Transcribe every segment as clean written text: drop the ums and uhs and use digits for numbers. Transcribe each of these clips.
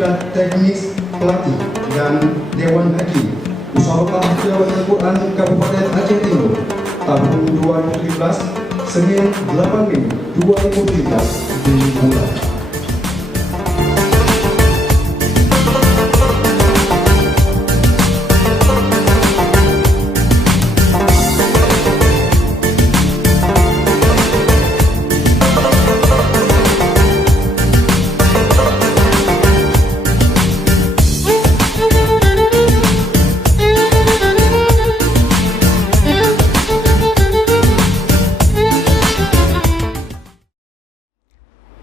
Diklat Teknis Pelatih dan Dewan Hakim Musabaqah Tilawah Al-Quran Kabupaten Aceh Timur tahun 2017 Senin 8 Mei 2017 dimulai.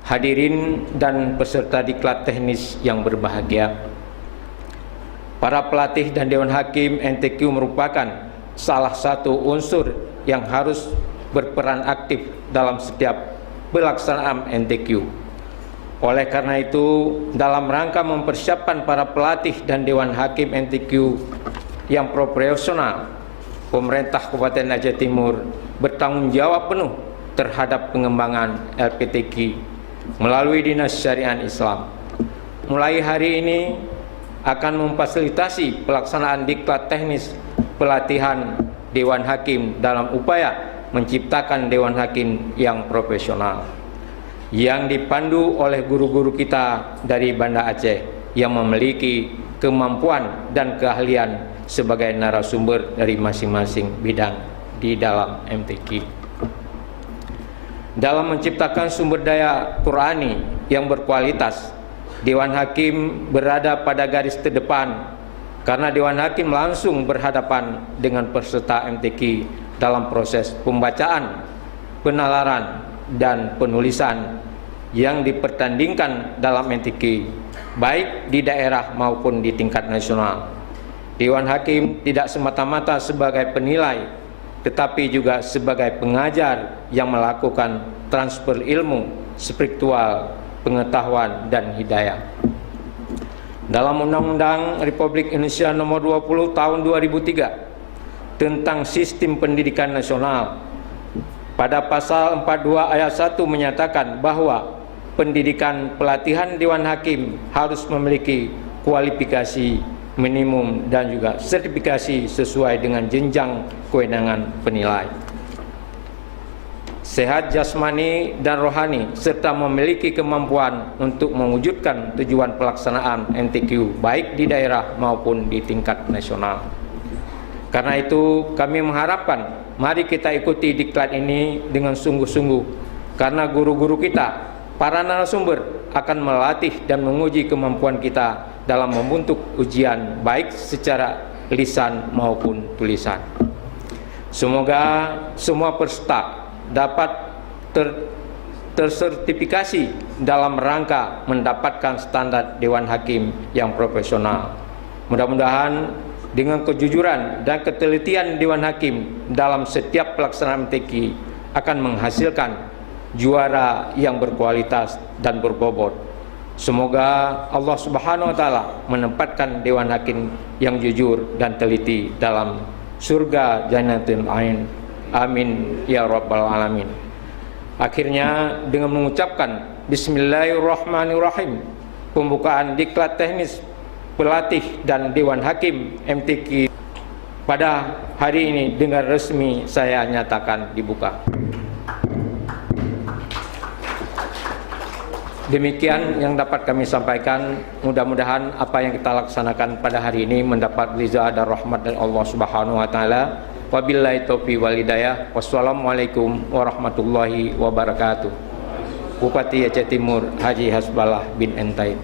Hadirin dan peserta diklat teknis yang berbahagia, para pelatih dan Dewan Hakim NTQ merupakan salah satu unsur yang harus berperan aktif dalam setiap pelaksanaan NTQ. Oleh karena itu, dalam rangka mempersiapkan para pelatih dan Dewan Hakim NTQ yang profesional, pemerintah Kabupaten Aceh Timur bertanggung jawab penuh terhadap pengembangan LPTQ melalui Dinas Syariah Islam. Mulai hari ini akan memfasilitasi pelaksanaan diklat teknis pelatihan Dewan Hakim dalam upaya menciptakan Dewan Hakim yang profesional, yang dipandu oleh guru-guru kita dari Banda Aceh yang memiliki kemampuan dan keahlian sebagai narasumber dari masing-masing bidang di dalam MTQ. Dalam menciptakan sumber daya Qurani yang berkualitas, Dewan Hakim berada pada garis terdepan karena Dewan Hakim langsung berhadapan dengan peserta MTQ dalam proses pembacaan, penalaran, dan penulisan yang dipertandingkan dalam MTQ, baik di daerah maupun di tingkat nasional. Dewan Hakim tidak semata-mata sebagai penilai, tetapi juga sebagai pengajar yang melakukan transfer ilmu, spiritual, pengetahuan, dan hidayah. Dalam Undang-Undang Republik Indonesia Nomor 20 Tahun 2003 tentang Sistem Pendidikan Nasional, pada pasal 42 ayat 1 menyatakan bahwa pendidikan pelatihan Dewan Hakim harus memiliki kualifikasi minimum dan juga sertifikasi sesuai dengan jenjang kewenangan penilai, sehat jasmani dan rohani, serta memiliki kemampuan untuk mewujudkan tujuan pelaksanaan NTQ baik di daerah maupun di tingkat nasional. Karena itu kami mengharapkan mari kita ikuti diklat ini dengan sungguh-sungguh, karena guru-guru kita, para narasumber akan melatih dan menguji kemampuan kita dalam membentuk ujian baik secara lisan maupun tulisan. Semoga semua peserta dapat tersertifikasi dalam rangka mendapatkan standar Dewan Hakim yang profesional. Mudah-mudahan dengan kejujuran dan ketelitian Dewan Hakim dalam setiap pelaksanaan MTQ akan menghasilkan juara yang berkualitas dan berbobot. Semoga Allah Subhanahu wa taala menempatkan Dewan Hakim yang jujur dan teliti dalam surga Jannatul Ain. Amin ya rabbal alamin. Akhirnya dengan mengucapkan Bismillahirrahmanirrahim, pembukaan diklat teknis pelatih dan Dewan Hakim MTQ pada hari ini dengan resmi saya nyatakan dibuka. Demikian yang dapat kami sampaikan. Mudah-mudahan apa yang kita laksanakan pada hari ini mendapat ridha dan rahmat dari Allah Subhanahu wa taala. Wabillahi taufiq wal hidayah. Wassalamualaikum warahmatullahi wabarakatuh. Bupati Aceh Timur Haji Hasballah bin Entain.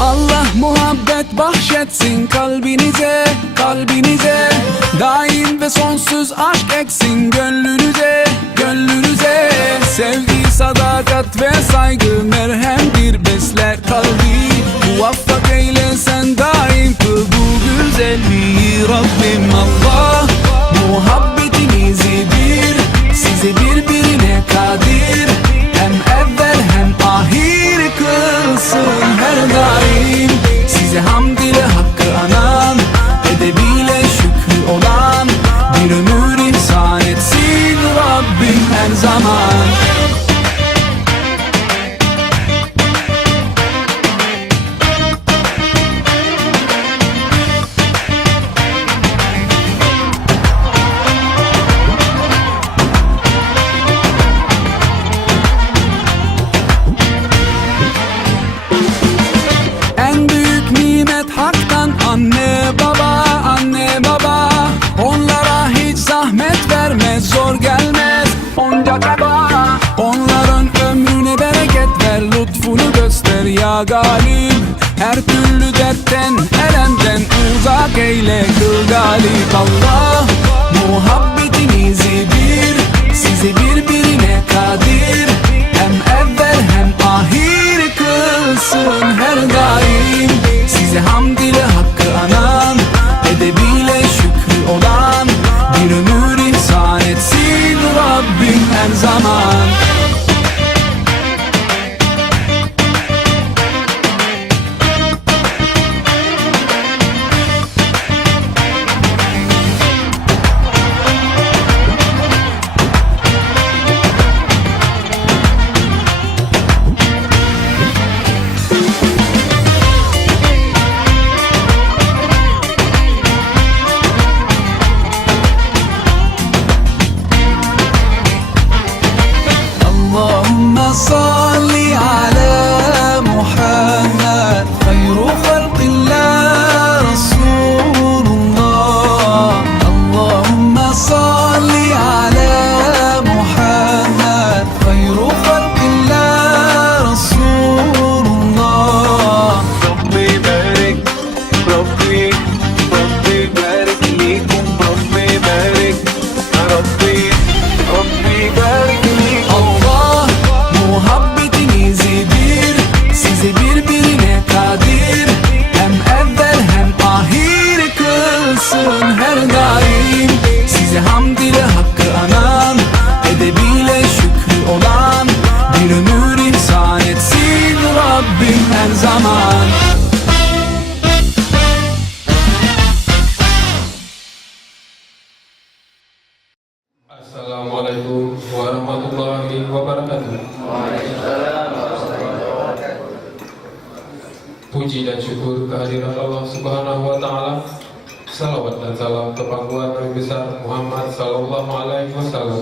Allah muhabbet bahşetsin kalbinize, kalbinize. Daim ve sonsuz aşk eksin gönlünüze, gönlünüze. Sevgi, sadakat ve saygı merhemdir besler kalbi. Muvaffak eyle sen daim kıl bu güzelliği Rabbim. Allah muhabbetinizi bir, size birbirine kadir. Hem evvel hem ahir kılsın her daim. Size hamd ile hakkı anan, edebiyle şükrü olan, bir ömür ihsan etsin Rabbim her zaman. Anne baba, anne baba, onlara hiç zahmet vermez, zor gelmez onca çaba. Onların ömrüne bereket ver, lütfunu göster ya galip. Her türlü dertten, elemden uzak eyle kıl galip. Allah muhabbetinizi bir, sizi birbirine kadir. Hem evvel hem ahir kılsın her daim. Size hamd ile hakkı anan, edebiyle şükrü olan, bir ömür ihsan etsin Rabbim her zaman. Allahümme salli ala Muhammed, hayru halqillah Resulullah. Allahümme salli ala Muhammed, hayru halqillah Resulullah. Rabbi barik, Rabbi barik likum, Rabbi barik, Rabbi barik likum. Muhabbetinizi bir, sizi birbirine kadir. Hem evvel hem ahir kılsın her daim. Size hamd ile hakkı anan, edebiyle şükrü olan, bir ömür ihsan etsin Rabbim her zaman. Assalamualaikum warahmatullahi wabarakatuh. Puji dan syukur kehadiran Allah Subhanahu wa Ta'ala. Salawat dan salam kepada Nabi besar Muhammad Sallallahu Alaihi Wasallam.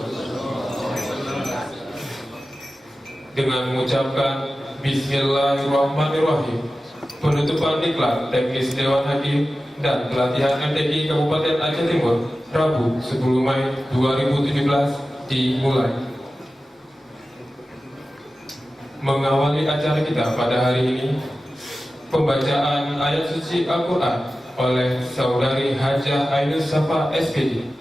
Dengan mengucapkan Bismillahirrahmanirrahim, penutupan diklat teknis Dewan Hakim dan pelatihan MTQ Kabupaten Aceh Timur Rabu 10 Mei 2017 dimulai. Mengawali acara kita pada hari ini, pembacaan ayat suci Al-Quran oleh Saudari Hajah Ainus Safa SPD.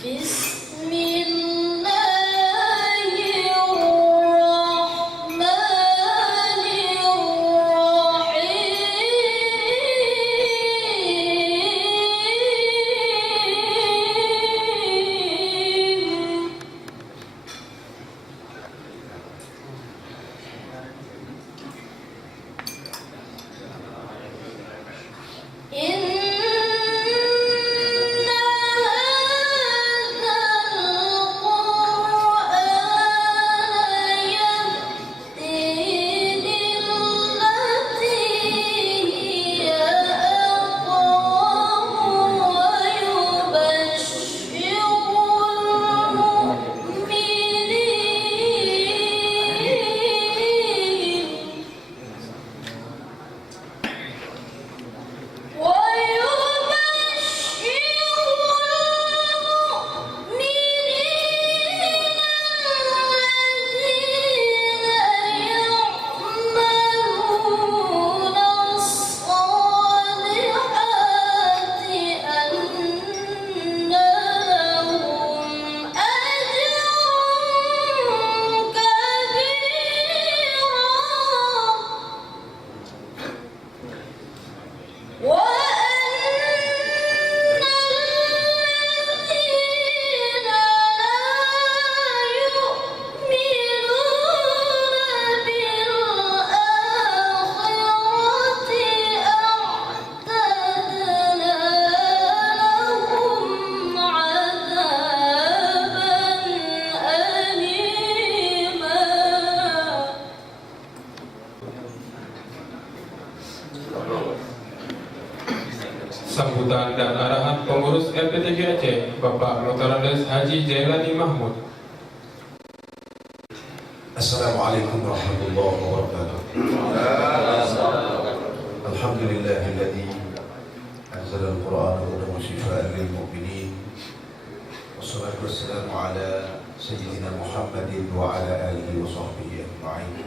Bismillahirrahmanirrahim. MTQ Aceh, Bapak Dr. Andes Haji Jailani Mahmud. Assalamualaikum warahmatullahi wabarakatuh. Alhamdulillahilladzi anzala al-Qur'ana hudan wa shifaa'an lil mu'minin. Wassalatu wassalamu ala sayyidina Muhammadin wa ala alihi wa sahbihi ajma'in.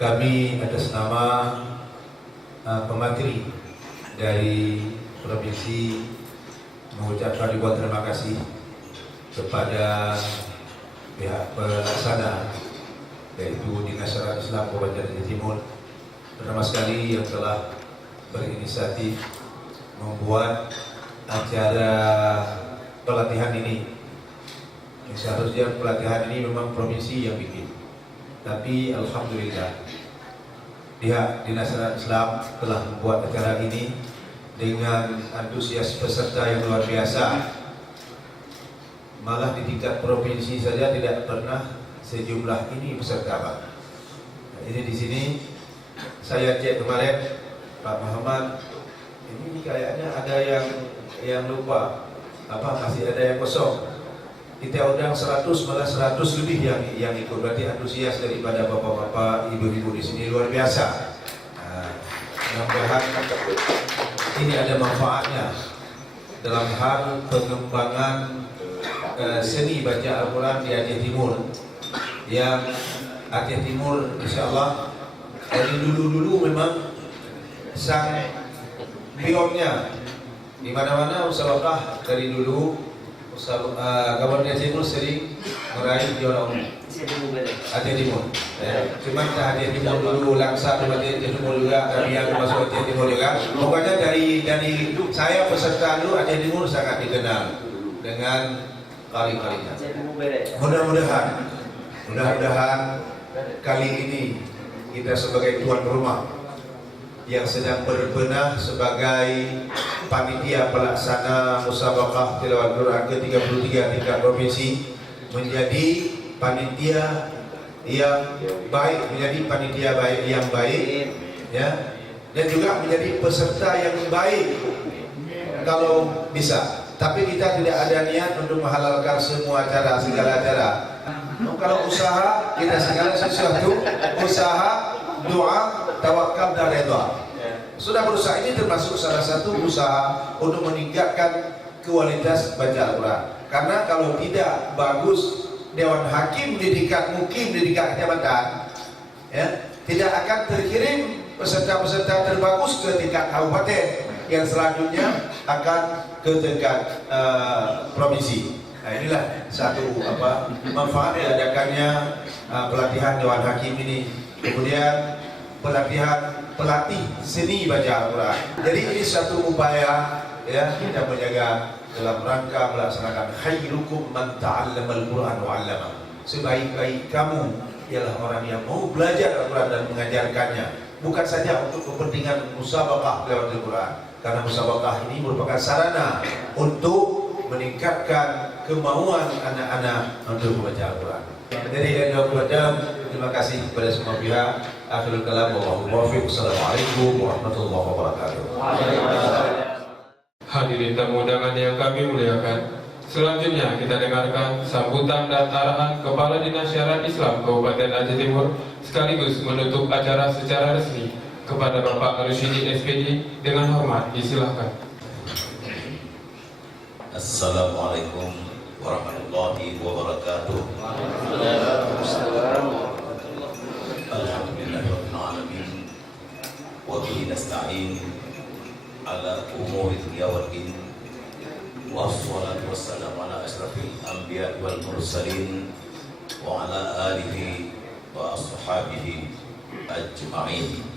Kami atas nama pemateri dari provinsi mengucapkan ribuan terima kasih kepada pihak pelaksana yaitu Dinas Syariat Islam Kabupaten Aceh Timur, pertama sekali yang telah berinisiatif membuat acara pelatihan ini. Seharusnya pelatihan ini memang provinsi yang bikin, tapi alhamdulillah pihak Dinas Syariat Islam telah membuat acara ini dengan antusias peserta yang luar biasa. Malah di tingkat provinsi saja tidak pernah sejumlah ini peserta, Pak. Nah, ini di sini saya cek kemarin Pak Muhammad, ini kayaknya ada yang lupa, masih ada yang kosong. Kita undang 100, malah 100 lebih yang ikut. Berarti antusias daripada bapak-bapak, ibu-ibu di sini luar biasa. Nah, mudah-mudahan ini ada manfaatnya dalam hal pengembangan seni baca Al-Quran di Aceh Timur. Yang Aceh Timur insyaAllah dari dulu-dulu memang sang pionnya di mana-mana musabaqah dari dulu. Kabupaten Aceh Timur sering meraih juara umum Aceh Timur. Cuman Aceh Timur dulu, Langsa Aceh Timur juga, kami yang masuk Aceh Timur juga. Pokoknya dari saya peserta dulu Aceh Timur sangat dikenal dengan kali-kalinya. Mudah-mudahan kali ini kita sebagai tuan rumah yang sedang berbenah sebagai panitia pelaksana musabaqah tilawat Quran ke-33 tingkat provinsi menjadi panitia yang baik, menjadi panitia baik yang baik, ya, dan juga menjadi peserta yang baik kalau bisa. Tapi kita tidak ada niat untuk menghalalkan semua acara, segala acara. Kalau usaha, kita segala sesuatu, usaha, doa, tawakal dan redha. Sudah berusaha, ini termasuk salah satu usaha untuk meningkatkan kualitas baca Al-Quran. Karena kalau tidak bagus, Dewan Hakim di tingkat mukim, di tingkat kecamatan, ya, tidak akan terkirim peserta-peserta terbagus ke tingkat kabupaten, yang selanjutnya akan ke tingkat provinsi. Nah, inilah satu manfaat diadakannya pelatihan Dewan Hakim ini. Kemudian pelatih seni baca Al-Quran. Jadi ini satu upaya, ya, kita menjaga dalam rangka melaksanakan khairukum man ta'allamal Quran wa 'allama. Sebaik-baik kamu ialah orang yang mau belajar Al-Quran dan mengajarkannya, bukan saja untuk kepentingan musabaqah lewat Al-Quran. Karena musabaqah ini merupakan sarana untuk meningkatkan kemauan anak-anak untuk membaca Al-Quran. Dari terima kasih kepada semua pihak. Akhirul kalam, wallahu muwaffiq. Assalamualaikum warahmatullahi wabarakatuh. Hadirin tamu undangan yang kami muliakan, selanjutnya kita dengarkan sambutan dan arahan Kepala Dinas Syariat Islam Kabupaten Aceh Timur sekaligus menutup acara secara resmi. Kepada Bapak Rusyidi SPD dengan hormat disilahkan. Assalamualaikum warahmatullahi wabarakatuh. Alhamdulillahirabbil alamin wa bihi nasta'in ala umuri dunya wad din. Wassalatu wassalamu ala asyrafil anbiya wal mursalin wa ala alihi wa ashabihi ajma'in.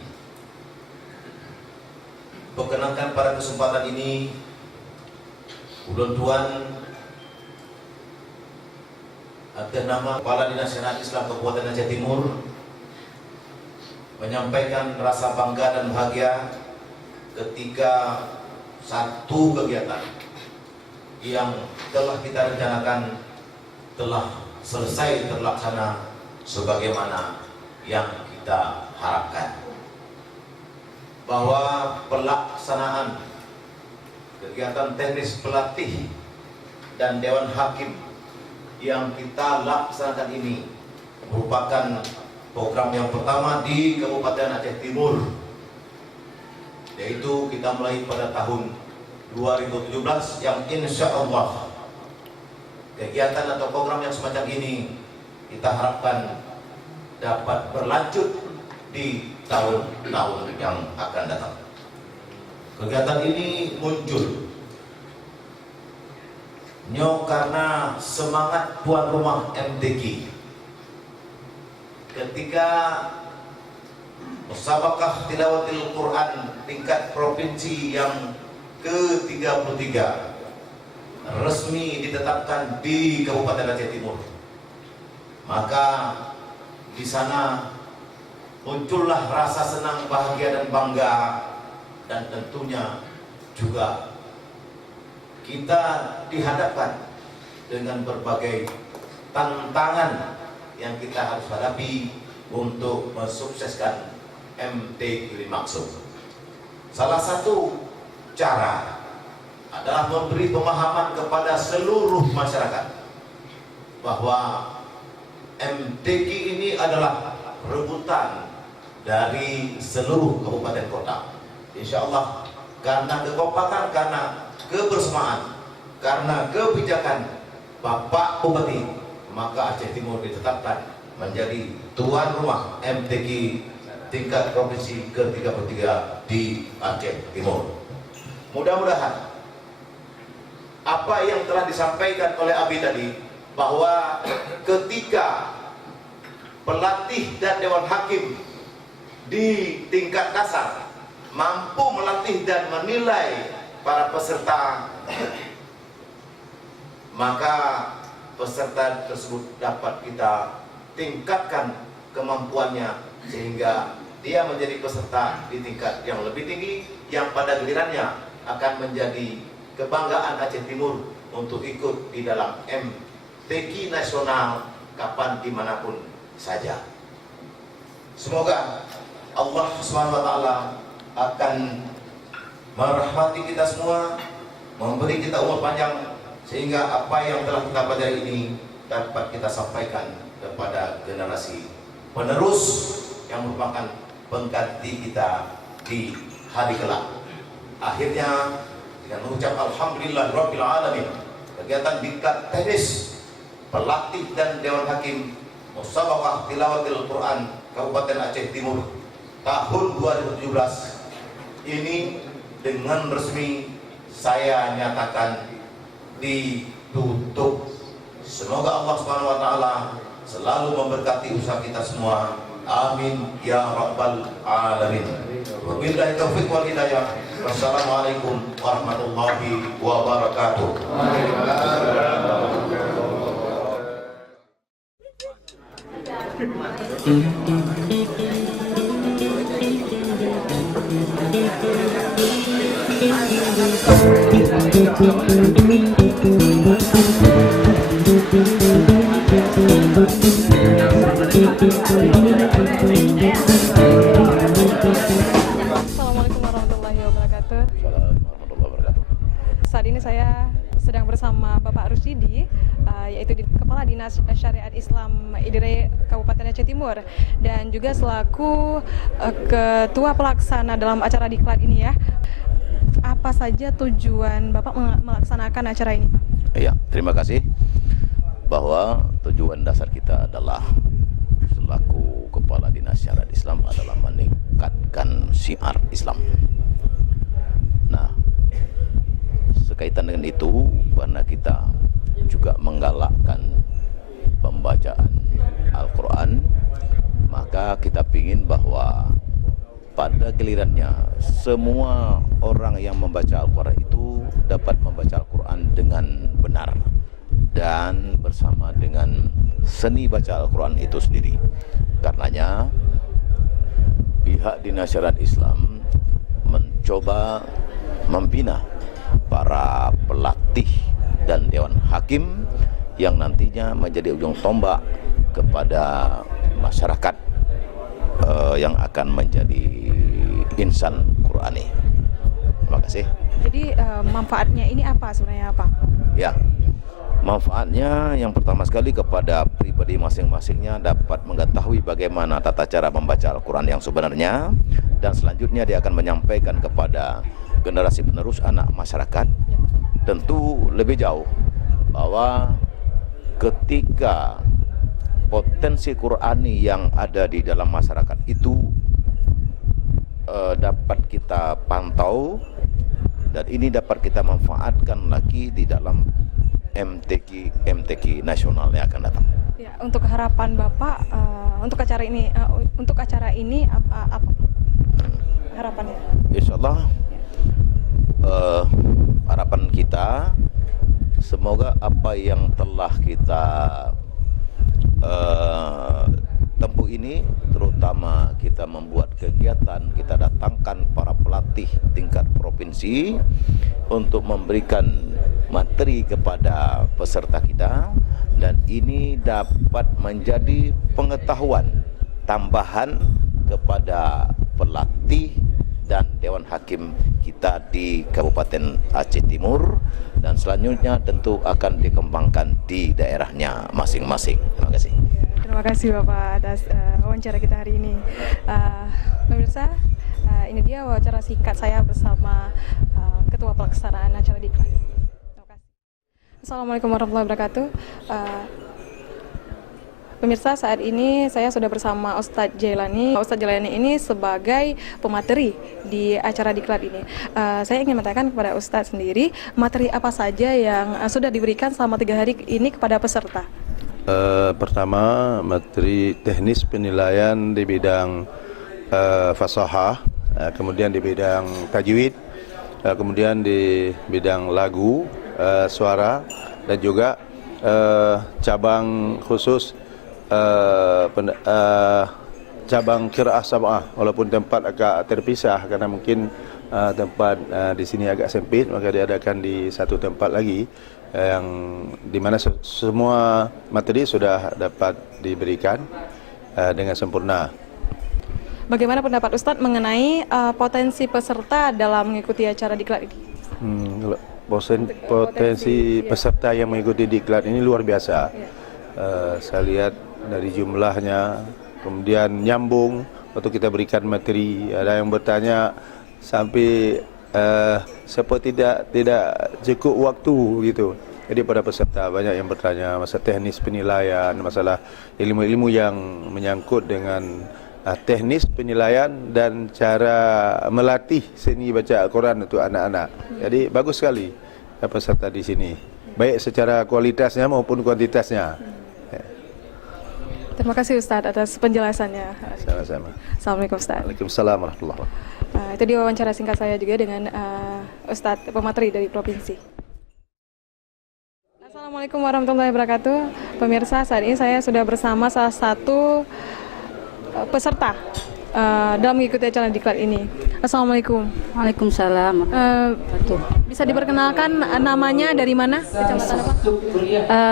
Perkenankan pada kesempatan ini Ulun Tuan atas nama Kepala Dinas Syariat Islam Kabupaten Aceh Timur menyampaikan rasa bangga dan bahagia ketika satu kegiatan yang telah kita rencanakan telah selesai terlaksana sebagaimana yang kita harapkan, bahwa pelaksanaan kegiatan teknis pelatih dan Dewan Hakim yang kita laksanakan ini merupakan program yang pertama di Kabupaten Aceh Timur, yaitu kita mulai pada tahun 2017 yang insya Allah kegiatan atau program yang semacam ini kita harapkan dapat berlanjut di tahun-tahun yang akan datang. Kegiatan ini muncul karena semangat tuan rumah MTQ ketika musabaqah tilawatil Quran tingkat provinsi yang ke-33 resmi ditetapkan di Kabupaten Aceh Timur. Maka di sana muncullah rasa senang, bahagia dan bangga, dan tentunya juga kita dihadapkan dengan berbagai tantangan yang kita harus hadapi untuk mensukseskan MTQ maksud. Salah satu cara adalah memberi pemahaman kepada seluruh masyarakat bahwa MTQ ini adalah rebutan dari seluruh kabupaten kota. Insya Allah karena kekompakan, karena kebersamaan, karena kebijakan Bapak Bupati, maka Aceh Timur ditetapkan menjadi tuan rumah MTQ tingkat provinsi ke-33 di Aceh Timur. Mudah-mudahan apa yang telah disampaikan oleh Abi tadi, bahwa ketika pelatih dan Dewan Hakim di tingkat dasar mampu melatih dan menilai para peserta, maka peserta tersebut dapat kita tingkatkan kemampuannya sehingga dia menjadi peserta di tingkat yang lebih tinggi, yang pada gilirannya akan menjadi kebanggaan Aceh Timur untuk ikut di dalam MTQ nasional kapan dimanapun saja. Semoga Allah SWT akan merahmati kita semua, memberi kita umur panjang, sehingga apa yang telah kita pelajari ini dapat kita sampaikan kepada generasi penerus yang merupakan pengganti kita di hari kelak. Akhirnya dengan mengucap alhamdulillahirabbil alamin, kegiatan diklat teknis pelatih dan Dewan Hakim musabaqah tilawatil Quran Kabupaten Aceh Timur tahun 2017 ini dengan resmi saya nyatakan ditutup. Semoga Allah SWT selalu memberkati usaha kita semua. Amin ya rabbal alamin. Wabillahi taufiq wal hidayah. Wassalamualaikum warahmatullahi wabarakatuh. Assalamualaikum warahmatullahi wabarakatuh. Saat ini saya sedang bersama Bapak Rusidi, yaitu Kepala Dinas Syariat Islam IDRE Kabupaten Aceh Timur, dan juga selaku Ketua Pelaksana dalam acara diklat ini ya. Apa saja tujuan Bapak melaksanakan acara ini, Pak? Iya, terima kasih. Bahwa tujuan dasar kita adalah selaku Kepala Dinas Syariat Islam adalah meningkatkan syiar Islam. Nah, sekaitan dengan itu, karena kita juga menggalakkan pembacaan Al-Quran, maka kita ingin bahwa pada gilirannya semua orang yang membaca Al-Quran itu dapat membaca Al-Quran dengan benar dan bersama dengan seni baca Al-Quran itu sendiri. Karenanya pihak Dinas Syariat Islam mencoba membina para pelatih dan Dewan Hakim yang nantinya menjadi ujung tombak kepada masyarakat yang akan menjadi insan Qurani. Terima kasih. Jadi manfaatnya ini apa sebenarnya, Pak? Ya, Manfaatnya yang pertama sekali kepada pribadi masing-masingnya dapat mengetahui bagaimana tata cara membaca Al-Quran yang sebenarnya, dan selanjutnya dia akan menyampaikan kepada generasi penerus anak masyarakat tentu lebih jauh bahwa ketika potensi Qurani yang ada di dalam masyarakat itu dapat kita pantau, dan ini dapat kita manfaatkan lagi di dalam MTQ nasional yang akan datang. Ya, untuk harapan Bapak untuk acara ini apa harapannya? Insyaallah harapan kita semoga apa yang telah kita tempuh ini, terutama kita membuat kegiatan, kita datangkan para pelatih tingkat provinsi untuk memberikan materi kepada peserta kita, dan ini dapat menjadi pengetahuan tambahan kepada pelatih dan Dewan Hakim kita di Kabupaten Aceh Timur, dan selanjutnya tentu akan dikembangkan di daerahnya masing-masing. Terima kasih. Terima kasih Bapak atas wawancara kita hari ini. Pemirsa, ini dia wawancara singkat saya bersama Ketua Pelaksanaan acara Diklat. Terima kasih. Assalamualaikum warahmatullahi wabarakatuh. Pemirsa, saat ini saya sudah bersama Ustadz Jailani. Ustadz Jailani ini sebagai pemateri di acara Diklat ini. Saya ingin mengatakan kepada Ustadz sendiri, materi apa saja yang sudah diberikan selama 3 hari ini kepada peserta? Pertama, materi teknis penilaian di bidang fasahah, kemudian di bidang tajwid, kemudian di bidang lagu, suara, dan juga cabang khusus cabang qiraah sab'ah, walaupun tempat agak terpisah karena mungkin tempat di sini agak sempit, maka diadakan di satu tempat lagi yang dimana semua materi sudah dapat diberikan dengan sempurna. Bagaimana pendapat Ustadz mengenai potensi peserta dalam mengikuti acara Diklat ini? Potensi peserta yang mengikuti Diklat ini luar biasa. Saya lihat dari jumlahnya, kemudian nyambung waktu kita berikan materi. Ada yang bertanya sampai seperti tidak cukup waktu gitu. Jadi pada peserta banyak yang bertanya masalah teknis penilaian, masalah ilmu-ilmu yang menyangkut dengan teknis penilaian dan cara melatih seni baca Al-Quran untuk anak-anak. Jadi bagus sekali peserta di sini, baik secara kualitasnya maupun kuantitasnya. Terima kasih Ustadz atas penjelasannya. Sama-sama. Assalamualaikum Ustadz. Waalaikumsalam warahmatullahi wabarakatuh. Itu dia wawancara singkat saya juga dengan Ustadz pemateri dari provinsi. Assalamualaikum warahmatullahi wabarakatuh. Pemirsa, saat ini saya sudah bersama salah satu peserta dalam mengikuti acara Diklat ini. Assalamualaikum. Waalaikumsalam. Bisa diperkenalkan namanya dari mana? Kecamatan apa?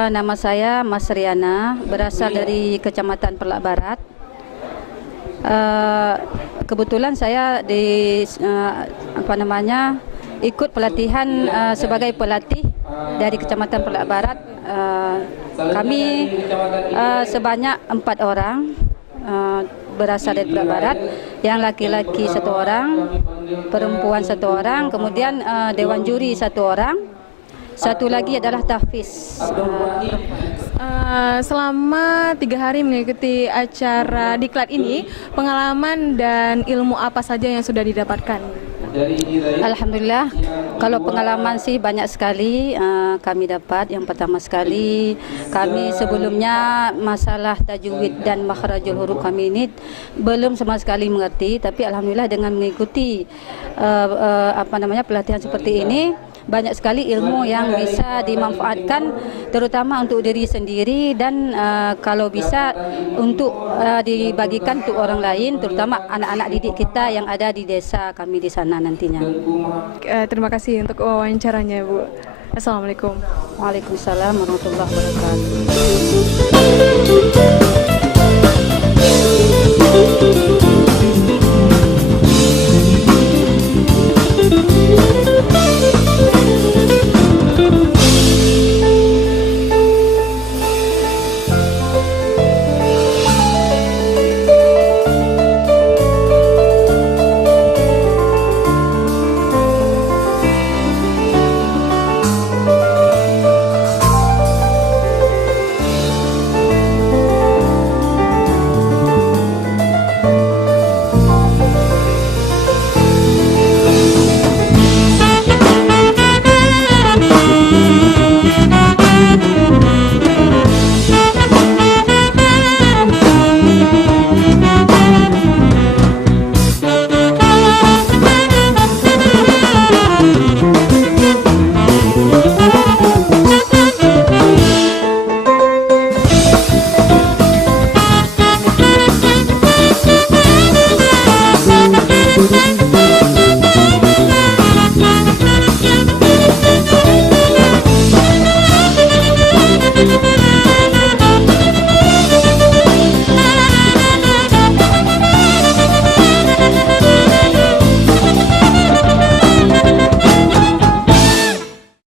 Nama saya Mas Riana, berasal dari Kecamatan Perlak Barat. Kebetulan saya ikut pelatihan sebagai pelatih dari Kecamatan Perlak Barat. Kami sebanyak 4 orang berasal dari Perlak Barat, yang laki-laki 1 orang, perempuan 1 orang, kemudian dewan juri 1 orang, 1 lagi adalah tahfiz. Selama 3 hari mengikuti acara Diklat ini, pengalaman dan ilmu apa saja yang sudah didapatkan? Alhamdulillah, kalau pengalaman sih banyak sekali kami dapat. Yang pertama sekali, kami sebelumnya masalah tajwid dan makhrajul huruf kami ini belum sama sekali mengerti, tapi alhamdulillah dengan mengikuti pelatihan seperti ini, banyak sekali ilmu yang bisa dimanfaatkan, terutama untuk diri sendiri dan kalau bisa untuk dibagikan untuk orang lain, terutama anak-anak didik kita yang ada di desa kami di sana nantinya. Terima kasih untuk wawancaranya, Bu. Assalamualaikum. Waalaikumsalam warahmatullahi wabarakatuh.